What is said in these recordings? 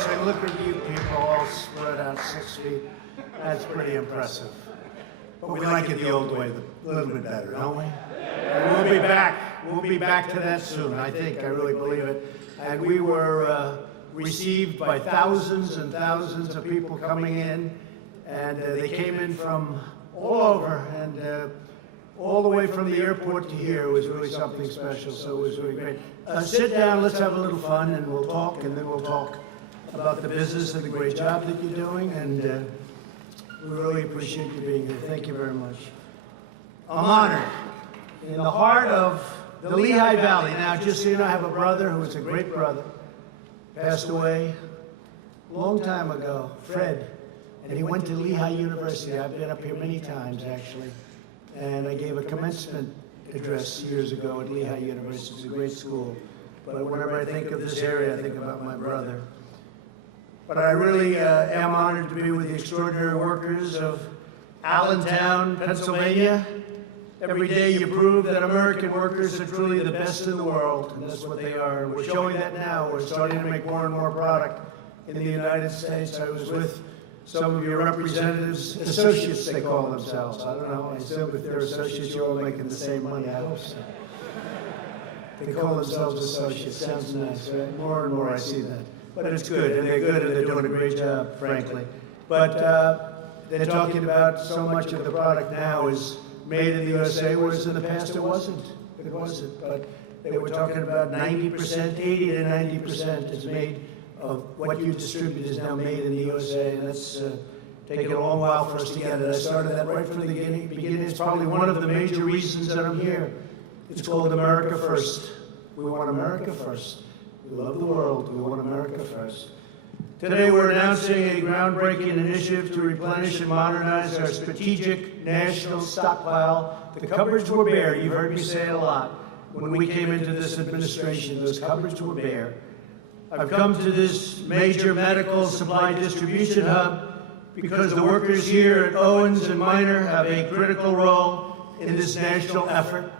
saying, look at you people all spread out 6 feet. That's pretty impressive. But we like it the old way a little bit better, don't we? And we'll be back. We'll be back to that soon, I think. I really believe it. And we were received by thousands and thousands of people coming in. And they came in from all over. And all the way from the airport to here was really something special. So it was really great. Sit down. Let's have a little fun. And we'll talk. And then we'll talk about the business and the great job that you're doing. And we really appreciate you being here. Thank you very much. I'm honored. In the heart of the Lehigh Valley. Now, just so you know, I have a brother who was a great brother. Passed away a long time ago, Fred. And he went to Lehigh University. I've been up here many times, actually. And I gave a commencement address years ago at Lehigh University. It's a great school. But whenever I think of this area, I think about my brother. But I really am honored to be with the extraordinary workers of Allentown, Pennsylvania. Every day you prove that American workers are truly the best in the world, and that's what they are. And we're showing that now. We're starting to make more and more product in the United States. I was with some of your representatives, associates they call themselves. I don't know, I assume if they're associates, you're all making the same money. I hope so. They call themselves associates. Sounds nice, right? More and more I see that. But it's good, and they're good, and they're doing a great job, frankly. But they're talking about so much of the product now is made in the USA, whereas in the past it wasn't. It wasn't. But they were talking about 90%, 80 to 90% is made of what you distribute is now made in the USA, and that's taken a long while for us to get it. I started that right from the beginning. It's probably one of the major reasons that I'm here. It's called America First. We want America first. We love the world. We want America first. Today we're announcing a groundbreaking initiative to replenish and modernize our strategic national stockpile. The cupboards were bare. You've heard me say it a lot. When we came into this administration, those cupboards were bare. I've come to this major medical supply distribution hub because the workers here at Owens and Minor have a critical role in this national effort.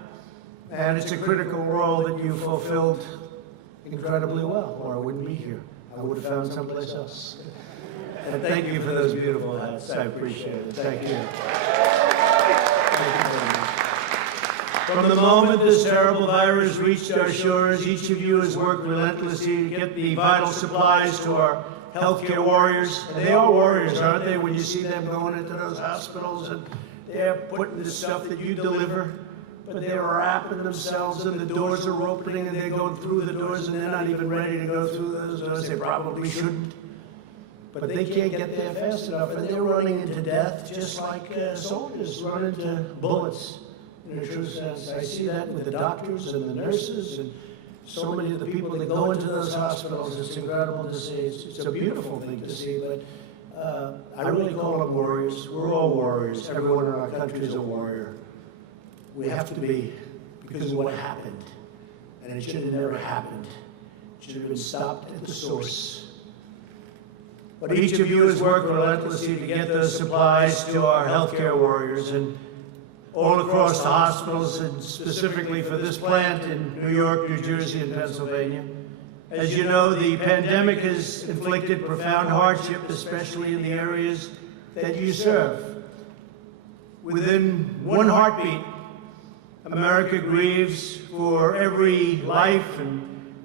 And it's a critical role that you fulfilled incredibly well, or I wouldn't be here. I would have found someplace else. And thank you for those beautiful hats. I appreciate it. Thank you. Thank you very much. From the moment this terrible virus reached our shores, each of you has worked relentlessly to get the vital supplies to our healthcare warriors. And they are warriors, aren't they, when you see them going into those hospitals and they're putting the stuff that you deliver. But they're wrapping themselves and the doors are opening and they're going through the doors and they're not even ready to go through those doors. They probably shouldn't. But they can't get there fast enough and they're running into death just like soldiers run into bullets in a true sense. I see that with the doctors and the nurses and so many of the people that go into those hospitals. It's incredible to see. It's a beautiful thing to see. But I really call them warriors. We're all warriors. Everyone in our country is a warrior. We have to be, because of what happened. And it should have never happened. It should have been stopped at the source. But each of you has worked relentlessly to get those supplies to our healthcare warriors and all across the hospitals, and specifically for this plant in New York, New Jersey, and Pennsylvania. As you know, the pandemic has inflicted profound hardship, especially in the areas that you serve. Within one heartbeat, America grieves for every life and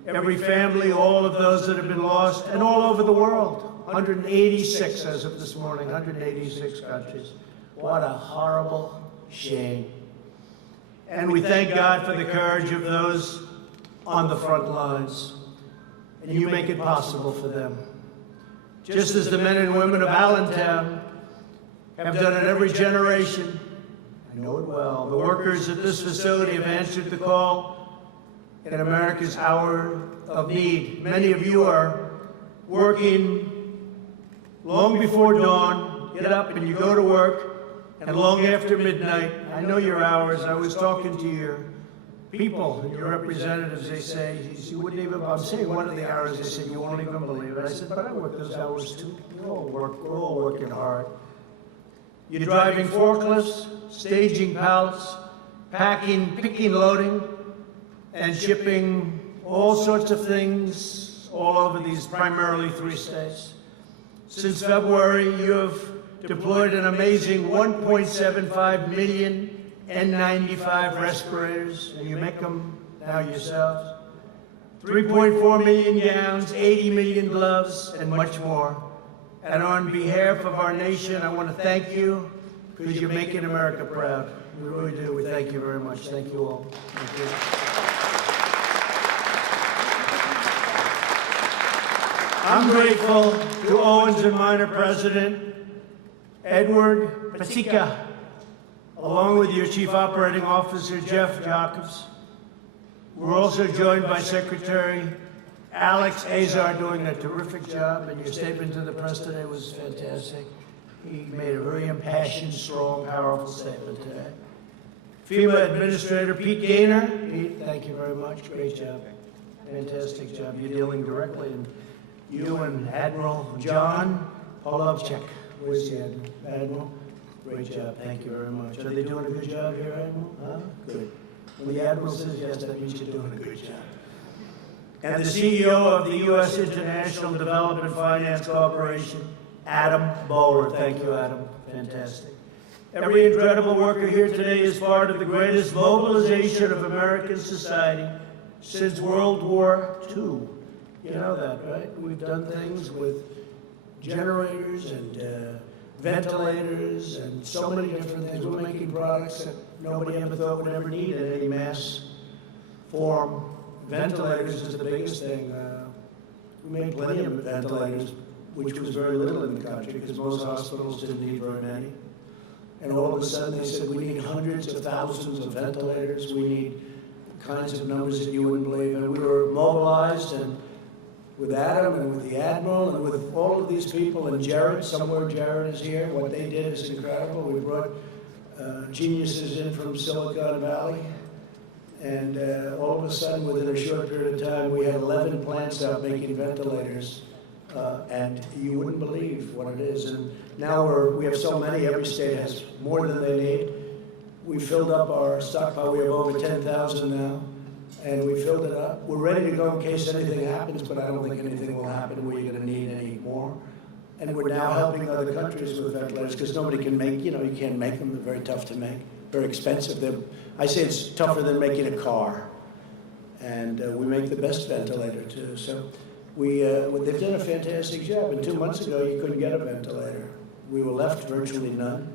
every family, all of those that have been lost, and all over the world. 186 as of this morning, 186 countries. What a horrible shame. And we thank God for the courage of those on the front lines. And you make it possible for them. Just as the men and women of Allentown have done in every generation. I know it well. The workers at this facility have answered the call in America's hour of need. Many of you are working long before dawn, get up and you go to work, and long after midnight. I know your hours. I was talking to your people and your representatives. They say, you wouldn't even, I'm saying one of the hours, they said, you won't even believe it. I said, but I work those hours too. We're all working hard. You're driving forklifts, staging pallets, packing, picking, loading, and shipping all sorts of things all over these primarily 3 states. Since February, you have deployed an amazing 1.75 million N95 respirators, and you make them now yourselves. 3.4 million gowns, 80 million gloves, and much more. And on behalf of our nation, I want to thank you because you're making America proud. We really do. We thank you very much. Thank you all. Thank you. I'm grateful to Owens Minor President Edward Pasica, along with your Chief Operating Officer, Jeff Jacobs. We're also joined by Secretary Alex Azar, doing a terrific job, and your statement to the press today was fantastic. He made a very impassioned, strong, powerful statement today. FEMA Administrator Pete Gaynor. Pete, thank you very much. Great job. Fantastic job. You're dealing directly. And you and Admiral John Polovchik. Where's the Admiral? Great job. Thank you very much. Are they doing a good job here, Admiral? Huh? Good. When the Admiral says yes, that means you're doing a good job. And the CEO of the U.S. International Development Finance Corporation, Adam Bowler. Thank you, Adam. Fantastic. Every incredible worker here today is part of the greatest mobilization of American society since World War II. You know that, right? We've done things with generators and ventilators and so many different things. We're making products that nobody ever thought would ever need in any mass form. Ventilators is the biggest thing. We made plenty of ventilators, which was very little in the country because most hospitals didn't need very many. And all of a sudden they said, we need hundreds of thousands of ventilators. We need kinds of numbers that you wouldn't believe. And we were mobilized, and with Adam and with the Admiral and with all of these people, and Jared, somewhere Jared is here. What they did is incredible. We brought geniuses in from Silicon Valley. And all of a sudden, within a short period of time, we had 11 plants out making ventilators. And you wouldn't believe what it is. And now we have so many, every state has more than they need. We filled up our stockpile. We have over 10,000 now. And we filled it up. We're ready to go in case anything happens, but I don't think anything will happen where you're going to need any more. And we're now helping other countries with ventilators because nobody can make, you can't make them. They're very tough to make, very expensive. I say it's tougher than making a car. And we make the best ventilator, too. So they've done a fantastic job. And 2 months ago, you couldn't get a ventilator. We were left virtually none.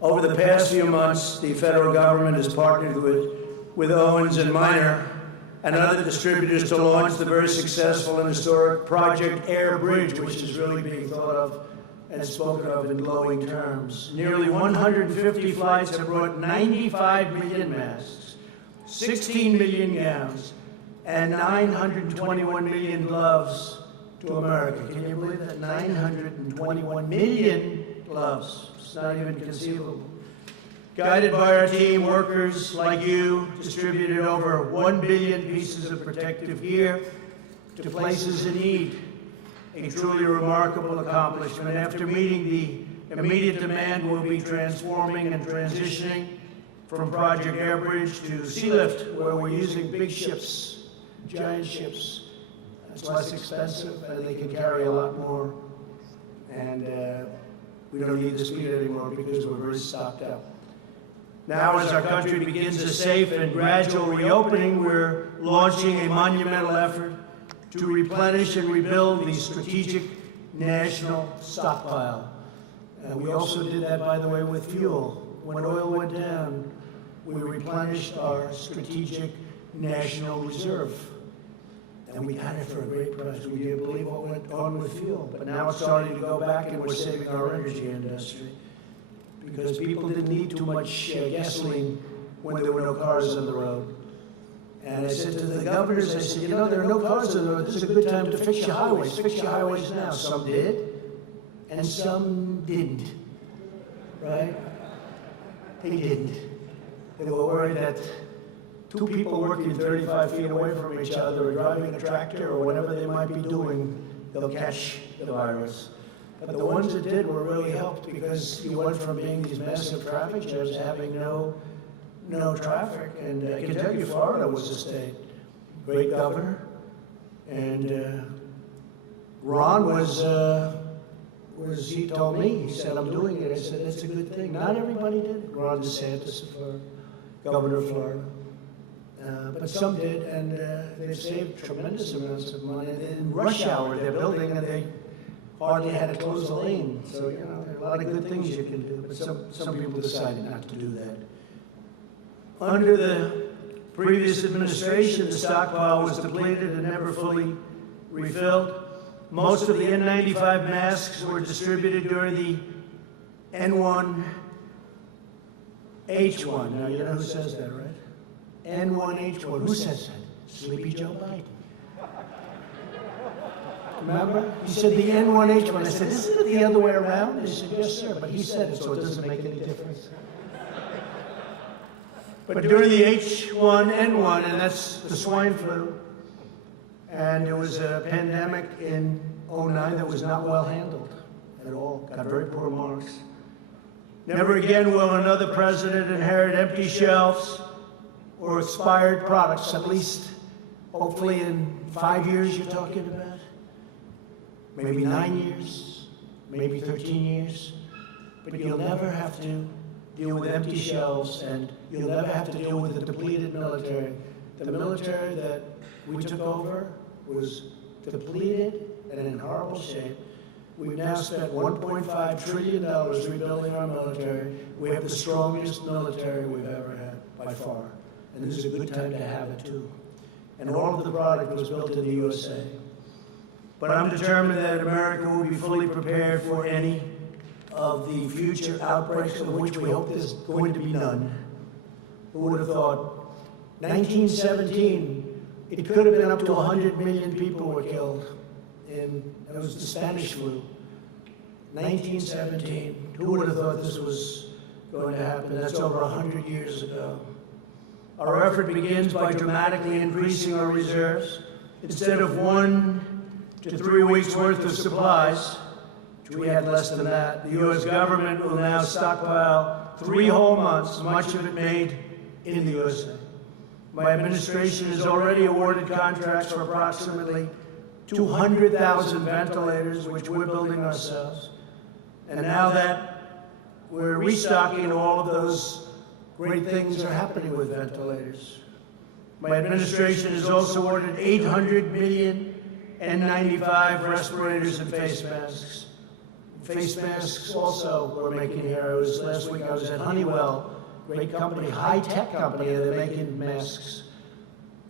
Over the past few months, the federal government has partnered with Owens Minor and other distributors to launch the very successful and historic Project Air Bridge, which is really being thought of and spoken of in glowing terms. Nearly 150 flights have brought 95 million masks, 16 million gowns, and 921 million gloves to America. Can you believe that? 921 million gloves. It's not even conceivable. Guided by our team, workers like you distributed over 1 billion pieces of protective gear to places in need. A truly remarkable accomplishment. After meeting the immediate demand, we'll be transforming and transitioning from Project Airbridge to Sealift, where we're using big ships, giant ships. It's less expensive, and they can carry a lot more. And we don't need the speed anymore because we're very stocked up. Now, as our country begins a safe and gradual reopening, we're launching a monumental effort to replenish and rebuild the strategic national stockpile. We also did that, by the way, with fuel. When oil went down, we replenished our strategic national reserve. And we got it for a great price. We didn't believe what went on with fuel. But now it's starting to go back, and we're saving our energy industry. Because people didn't need too much gasoline when there were no cars on the road. And I said to the governors, I said, there are no cars on the road. This is a good time to fix your highways. Fix your highways now. Some did, and some didn't. Right? They didn't. They were worried that 2 people working 35 feet away from each other or driving a tractor or whatever they might be doing, they'll catch the virus. But the ones that did were really helped because you went from being these massive traffic jams to having no traffic. And I can tell you, Florida was a state. Great governor, And Ron he told me, he said, I'm doing it. I said, that's a good thing. Not everybody did. Ron DeSantis, governor of Florida. But some did, and they've saved tremendous amounts of money. In rush hour, they're building, and they hardly had to close the lane. So, you know, there are a lot of good things you can do, but some people decided not to do that. Under the previous administration, the stockpile was depleted and never fully refilled. Most of the N95 masks were distributed during the N1H1. Now, you know who says that, right? N1H1. Who says that? Sleepy Joe Biden. Remember? He said the N1H1. I said, isn't it the other way around? He said, yes, sir. But he said it, so it doesn't make any difference. But during the H1N1, and that's the swine flu, and there was a pandemic in '09 that was not well handled at all, got very poor marks. Never again will another president inherit empty shelves or expired products, at least hopefully in 5 years you're talking about, maybe 9 years, maybe 13 years, but you'll never have to deal with empty shelves, and you'll never have to deal with the depleted military. The military that we took over was depleted and in horrible shape. We've now spent $1.5 trillion rebuilding our military. We have the strongest military we've ever had, by far. And this is a good time to have it, too. And all of the product was built in the USA. But I'm determined that America will be fully prepared for any of the future outbreaks, of which we hope there's going to be none. Who would have thought? 1917, it could have been up to 100 million people were killed. And it was the Spanish flu. 1917, who would have thought this was going to happen? That's over 100 years ago. Our effort begins by dramatically increasing our reserves. Instead of 1 to 3 weeks worth of supplies, which we had less than that, the U.S. government will now stockpile 3 whole months, much of it made in the USA. My administration has already awarded contracts for approximately 200,000 ventilators, which we're building ourselves. And now that we're restocking, all of those great things are happening with ventilators. My administration has also ordered 800 million N95 respirators and face masks. Face masks also we're making here. Last week I was at Honeywell, great company, high-tech company, and they're making masks.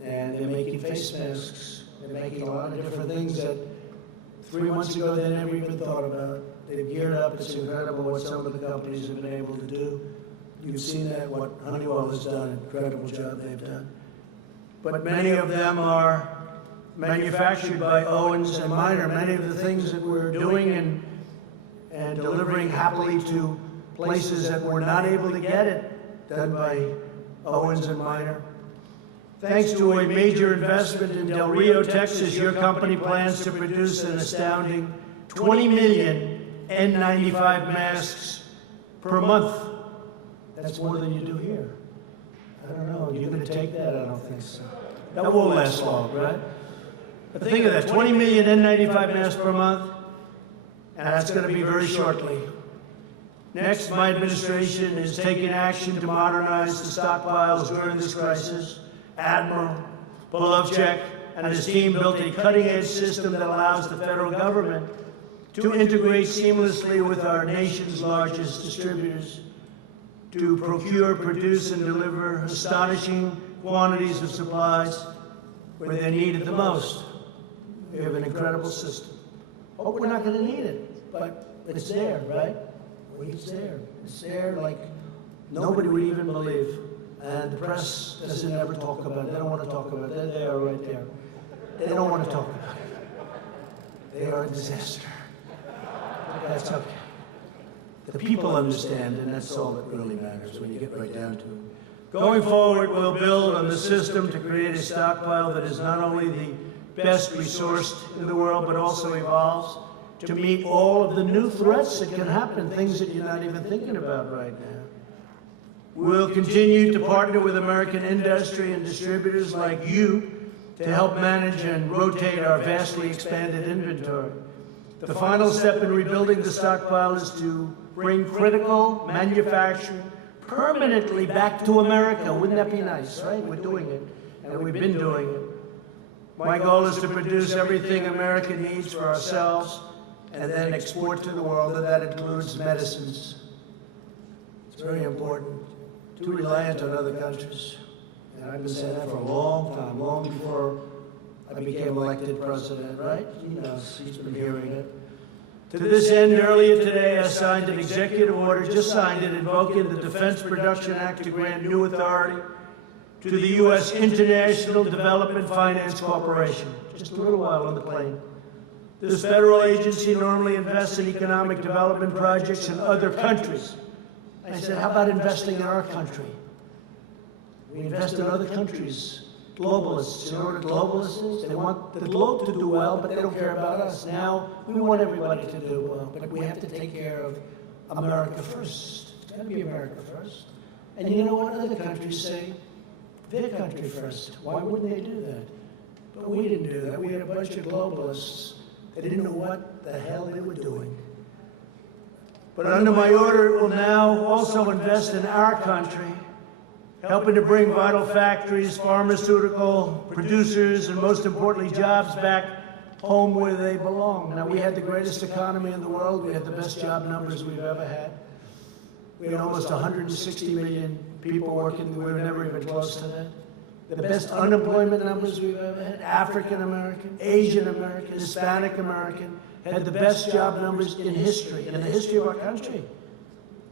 And they're making face masks. They're making a lot of different things that 3 months ago they never even thought about. They've geared up. It's incredible what some of the companies have been able to do. You've seen that, what Honeywell has done, an incredible job they've done. But many of them are manufactured by Owens Minor. Many of the things that we're doing and delivering happily to places that were not able to get it, done by Owens Minor. Thanks to a major investment in Del Rio, Texas, your company plans to produce an astounding 20 million N95 masks per month. That's more than you do here. I don't know. You're going to take that? I don't think so. That won't last long, right? But think of that, 20 million N95 masks per month, and that's going to be very shortly. Next, my administration is taking action to modernize the stockpiles during this crisis. Admiral Polovchek and his team built a cutting-edge system that allows the federal government to integrate seamlessly with our nation's largest distributors to procure, produce, and deliver astonishing quantities of supplies where they're needed the most. We have an incredible system. Oh, we're not going to need it, but it's there, right? It's there. It's there like nobody would even believe. And the press doesn't ever talk about it. They don't want to talk about it. They are right there. They don't want to talk about it. They are a disaster. That's okay. The people understand, and that's all that really matters when you get right down to it. Going forward, we'll build on the system to create a stockpile that is not only the best resourced in the world, but also evolves to meet all of the new threats that can happen, things that you're not even thinking about right now. We'll continue to partner with American industry and distributors like you to help manage and rotate our vastly expanded inventory. The final step in rebuilding the stockpile is to bring critical manufacturing permanently back to America. Wouldn't that be nice, right? We're doing it, and we've been doing it. My goal is to produce everything America needs for ourselves and then export to the world, and that includes medicines. It's very important. Too reliant on other countries. And I've been saying that for a long time, long before I became elected president, right? He knows, he's been hearing it. To this end, earlier today, I signed an executive order, just signed it, invoking the Defense Production Act to grant new authority to the U.S. International Development Finance Corporation. Just a little while on the plane. This federal agency normally invests in economic development projects in other countries. I said, how about investing in our country? We invest in other countries. Globalists. You know what a globalist is? They want the globe to do well, but they don't care about us. Now, we want everybody to do well, but we have to take care of America first. It's got to be America first. And you know what other countries say? Their country first. Why wouldn't they do that? But we didn't do that. We had a bunch of globalists that didn't know what the hell they were doing. But under my order, it will now also invest in our country, helping to bring vital factories, pharmaceutical producers, and most importantly, jobs back home where they belong. Now, we had the greatest economy in the world. We had the best job numbers we've ever had. We had almost 160 million people working. We were never even close to that. The best unemployment numbers we've ever had. African American, Asian American, Hispanic American had the best job numbers in history, in the history of our country.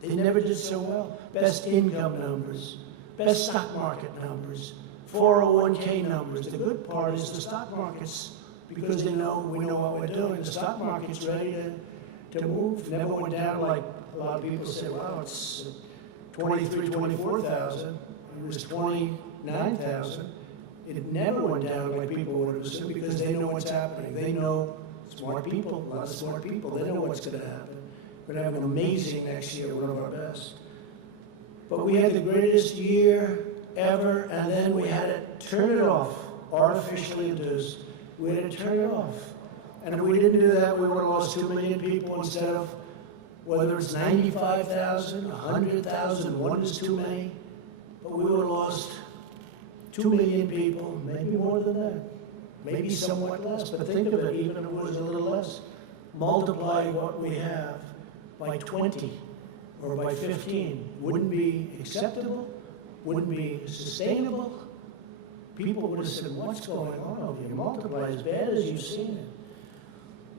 They never did so well. Best income numbers. Best stock market numbers, 401k numbers. The good part is the stock markets, because we know what we're doing. The stock market's ready to move. It never went down like a lot of people say, wow, it's 23, 24,000. It was 29,000. It never went down like people would have assumed, because they know what's happening. They know, smart people, a lot of smart people, they know what's going to happen. We're going to have an amazing next year, one of our best. But we had the greatest year ever, and then we had to turn it off, artificially induced. We had to turn it off. And if we didn't do that, we would have lost 2 million people instead of, whether it's 95,000, 100,000, one is too many, but we would have lost 2 million people, maybe more than that, maybe somewhat less, but think of it, even if it was a little less. Multiply what we have by 20. Or by 15, wouldn't be acceptable, wouldn't be sustainable. People would have said, what's going on over here? Multiply as bad as you've seen it.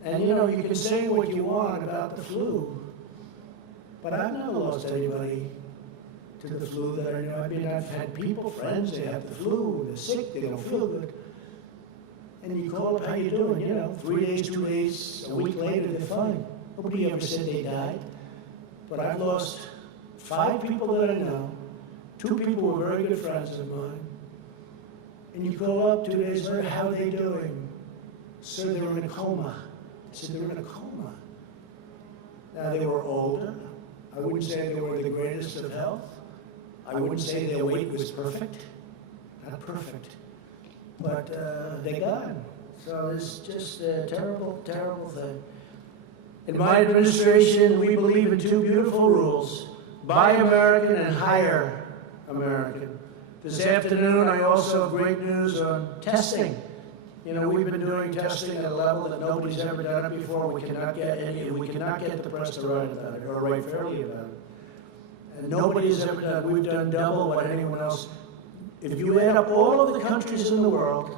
And you know, you can say what you want about the flu, but I've never lost anybody to the flu that I know. I mean, I've had people, friends, they have the flu, they're sick, they don't feel good. And you call up, how you doing? You know, 3 days, 2 days, a week later, they're fine. Nobody ever said they died. But I've lost 5 people that I know. 2 people were very good friends of mine. And you call up 2 days later, how are they doing? Sir, they were in a coma. I said, they were in a coma. Now, they were older. I wouldn't say they were the greatest of health. I wouldn't say their weight was perfect. Not perfect. But they're gone. So it's just a terrible, terrible thing. In my administration, we believe in 2 beautiful rules: buy American and hire American. This afternoon, I also have great news on testing. You know, we've been doing testing at a level that nobody's ever done it before. We cannot get the press to write about it, or write fairly about it. And nobody's ever done, we've done double what anyone else. If you add up all of the countries in the world,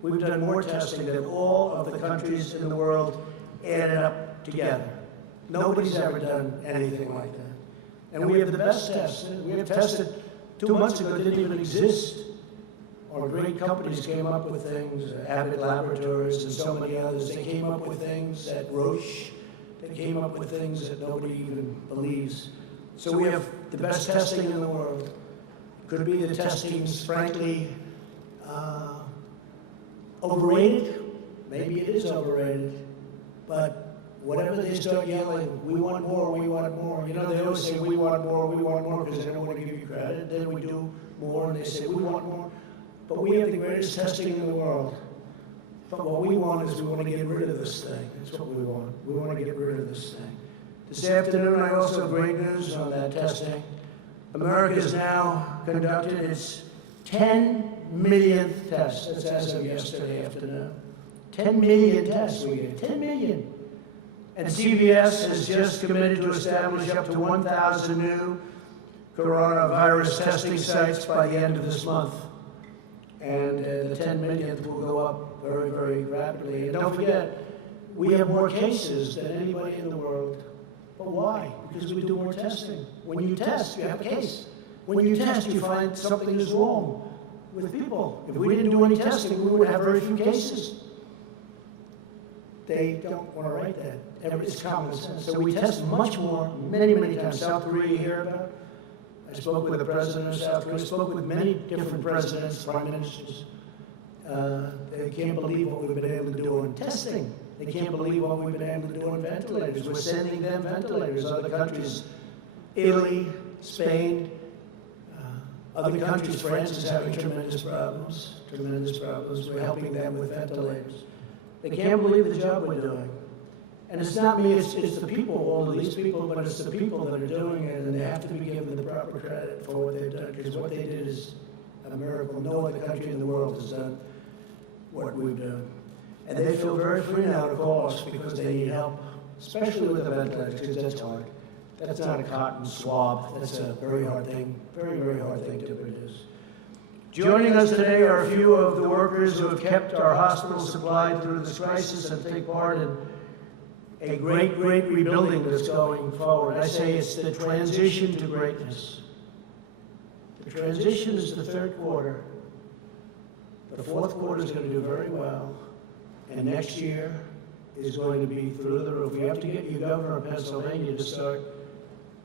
we've done more testing than all of the countries in the world added up together. Nobody's ever done anything like that. And we have the best tests. We have tested 2 months ago, didn't even exist. Our great companies came up with things, Abbott Laboratories and so many others. They came up with things at Roche. They came up with things that nobody even believes. So we have the best testing in the world. Could be the testing's frankly overrated. Maybe it is overrated. But whatever they start yelling, we want more, we want more. You know, they always say, we want more, because they don't want to give you credit. Then we do more, and they say, we want more. but we have the greatest testing in the world. But what we want is we want to get rid of this thing. That's what we want. We want to get rid of this thing. This afternoon, I also have great news on that testing. America has now conducted its 10 millionth test. That's as of yesterday afternoon. 10 million tests we get. 10 million. And CVS has just committed to establish up to 1,000 new coronavirus testing sites by the end of this month. And the 10 millionth will go up very, very rapidly. And don't forget, we have more cases than anybody in the world. But why? Because we do more testing. When you test, you have a case. When you test, you find something is wrong with people. If we didn't do any testing, we would have very few cases. They don't want to write that. It's common sense. So we test much more, many, many times. South Korea, you hear about? I spoke with the president of South Korea. I spoke with many different presidents, prime ministers. They can't believe what we've been able to do on testing. They can't believe what we've been able to do on ventilators. We're sending them ventilators. Other countries, Italy, Spain, other countries, France is having tremendous problems. We're helping them with ventilators. They can't believe the job we're doing. And it's not me, it's the people, all of these people, but it's the people that are doing it, and they have to be given the proper credit for what they've done, because what they did is a miracle. No other country in the world has done what we've done. And they feel very free now to call us because they need help, especially with the ventilators, because that's hard. That's not a cotton swab. That's a very hard thing, very, very hard thing to produce. Joining us today are a few of the workers who have kept our hospital supplied through this crisis and take part in a great, great rebuilding that's going forward. I say it's the transition to greatness. The transition is the third quarter. The fourth quarter is going to do very well. And next year is going to be through the roof. We have to get your governor of Pennsylvania to start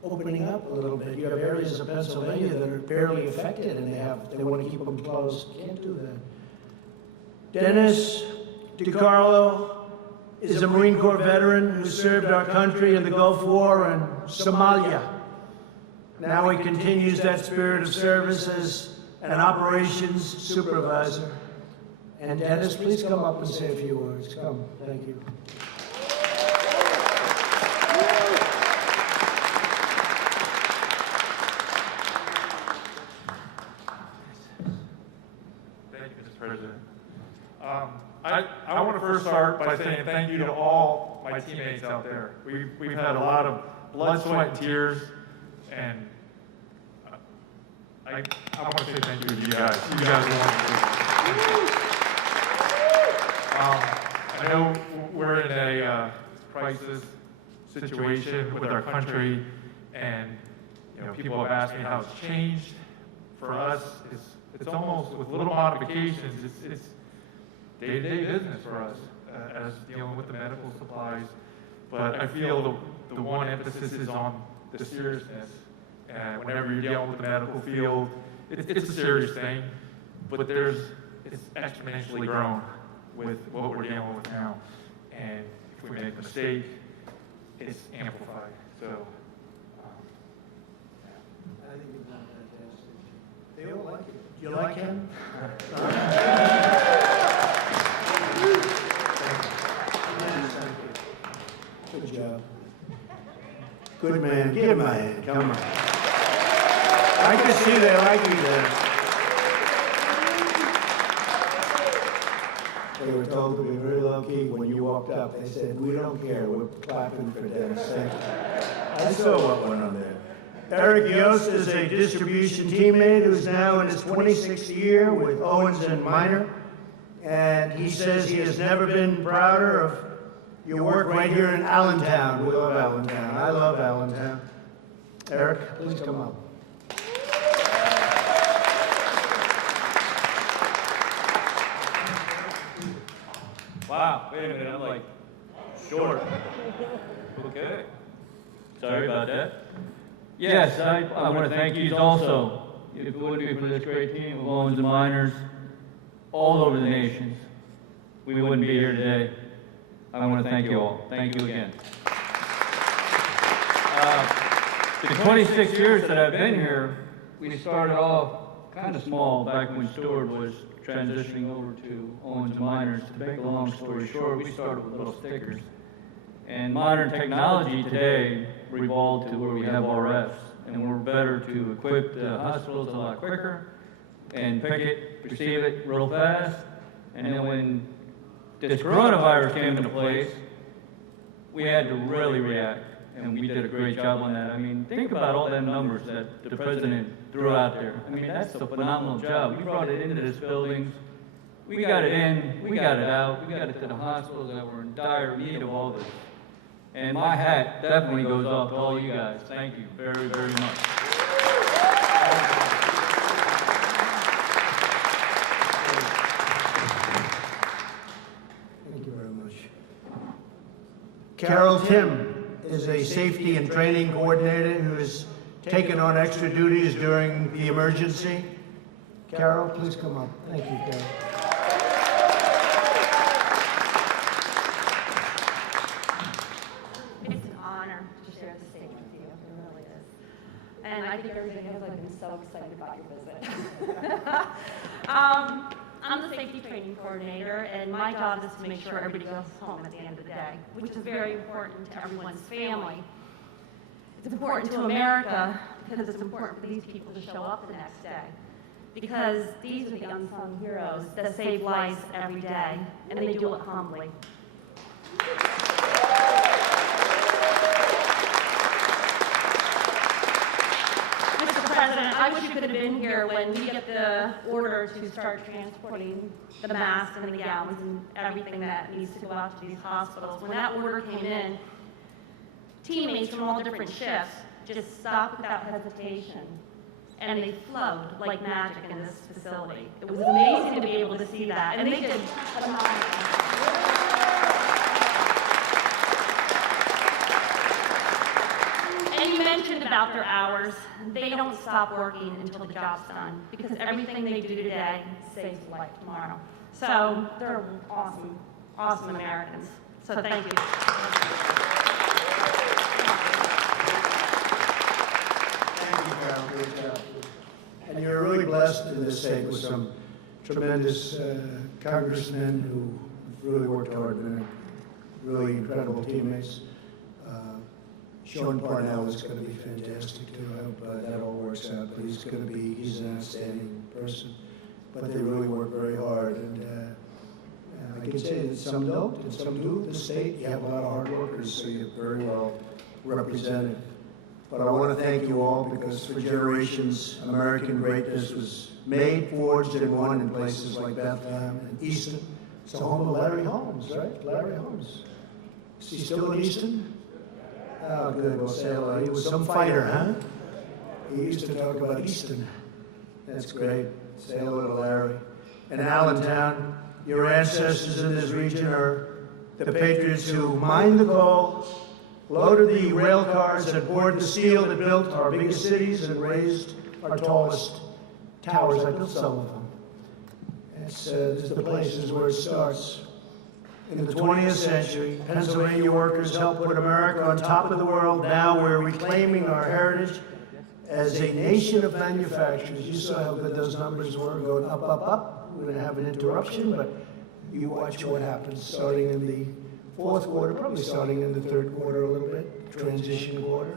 opening up a little bit. You have areas of Pennsylvania that are barely affected, and they want to keep them closed. Can't do that. Dennis DiCarlo is a Marine Corps veteran who served our country in the Gulf War and Somalia. Now he continues that spirit of service as an operations supervisor. And Dennis, please come up and say a few words. Come, thank you. Thank you, Mr. President. I want to first start by saying thank you to all my teammates out there. We've had a lot of blood, sweat, and tears, and I want to say thank you to you guys. You guys are wonderful. I know we're in a crisis situation with our country, and people have asked me how it's changed. For us, it's almost with little modifications. It's day-to-day business for us as dealing with the medical supplies. But I feel the one emphasis is on the seriousness. And whenever you're dealing with the medical field, it's a serious thing, but it's exponentially grown with what we're dealing with now. And if we make a mistake, it's amplified. So, I think you've done fantastic. They all like it. Do you like him? Good job. Good man. Give him a hand. Come on. I can see they like you there. They were told to be very low-key when you walked up. They said, we don't care. We're clapping for Dennis. Thank you. I saw what went on there. Eric Yost is a distribution teammate who's now in his 26th year with Owens Minor. And he says he has never been prouder of your work right here in Allentown. We love Allentown. I love Allentown. Eric, please come up. Wow, wait a minute, I'm like short. Okay. Sorry about that. Yes, I want to thank you also. If it wouldn't be for this great team of Owens and Minors all over the nations, we wouldn't be here today. I want to thank you all. Thank you again. The 26 years that I've been here, we started off kind of small back when Stewart was transitioning over to Owens Minor. To make a long story short, we started with little stickers. And modern technology today revolved to where we have RFs, and we're better to equip the hospitals a lot quicker and pick it, receive it real fast. And then when this coronavirus came into place, we had to really react, and we did a great job on that. I mean, think about all them numbers that the president threw out there. I mean, that's a phenomenal job. We brought it into this building. We got it in, we got it out, we got it to the hospitals that were in dire need of all this. And my hat definitely goes off to all you guys. Thank you very, very much. Thank you very much. Carol Tim is a safety and training coordinator who has taken on extra duties during the emergency. Carol, please come up. Thank you, Carol. It's an honor to share the stage with you, it really is. And I think everybody has been so excited about your visit. I'm the safety training coordinator, and my job is to make sure everybody goes home at the end of the day, which is very important to everyone's family. It's important to America because it's important for these people to show up the next day. Because these are the unsung heroes that save lives every day, and they do it humbly. Mr. President, I wish you could have been here when we get the order to start transporting the masks and the gowns and everything that needs to go out to these hospitals. When that order came in, teammates from all different shifts just stopped without hesitation, and they flowed like magic in this facility. It was amazing to be able to see that, and they did phenomenal. And you mentioned about their hours. They don't stop working until the job's done, because everything they do today saves life tomorrow. So they're awesome, awesome Americans. So thank you. Thank you, Carol. Great job. And you're really blessed in this state with some tremendous congressmen who really worked hard and really incredible teammates. Sean Parnell is going to be fantastic too. I hope that all works out. But he's an outstanding person. But they really work very hard. And I can say that some don't and some do. The state, you have a lot of hard workers, so you're very well represented. But I want to thank you all, because for generations, American greatness was made, forged, and won in places like Bethlehem and Easton. It's the home of Larry Holmes, right? Larry Holmes. Is he still in Easton? Oh, good. Well, say hello. He was some fighter, huh? He used to talk about Easton. That's great. Say hello to Larry. And Allentown, your ancestors in this region are the patriots who mined the coal, loaded the rail cars that poured the steel that built our biggest cities and raised our tallest towers. I built some of them. This is the places where it starts. In the 20th century, Pennsylvania workers helped put America on top of the world. Now we're reclaiming our heritage as a nation of manufacturers. You saw how good those numbers were, going up, up, up. We're going to have an interruption, but you watch what happens starting in the fourth quarter, probably starting in the third quarter a little bit, transition quarter.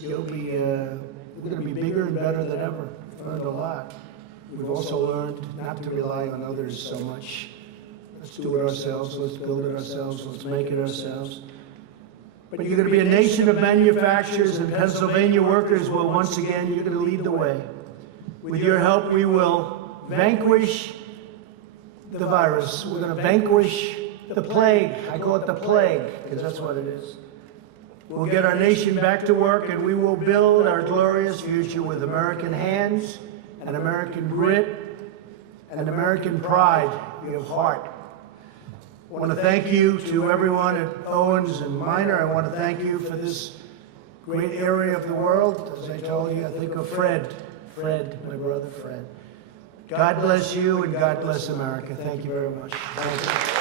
We're going to be bigger and better than ever. Learned a lot. We've also learned not to rely on others so much. Let's do it ourselves, let's build it ourselves, let's make it ourselves. But you're going to be a nation of manufacturers, and Pennsylvania workers will once again, you're going to lead the way. With your help, we will vanquish the virus. We're going to vanquish the plague. I call it the plague, because that's what it is. We'll get our nation back to work, and we will build our glorious future with American hands and American grit and American pride. We have heart. I want to thank you to everyone at Owens and Minor. I want to thank you for this great area of the world. As I told you, I think of Fred, my brother Fred. God bless you, and God bless America. Thank you very much. Thank you.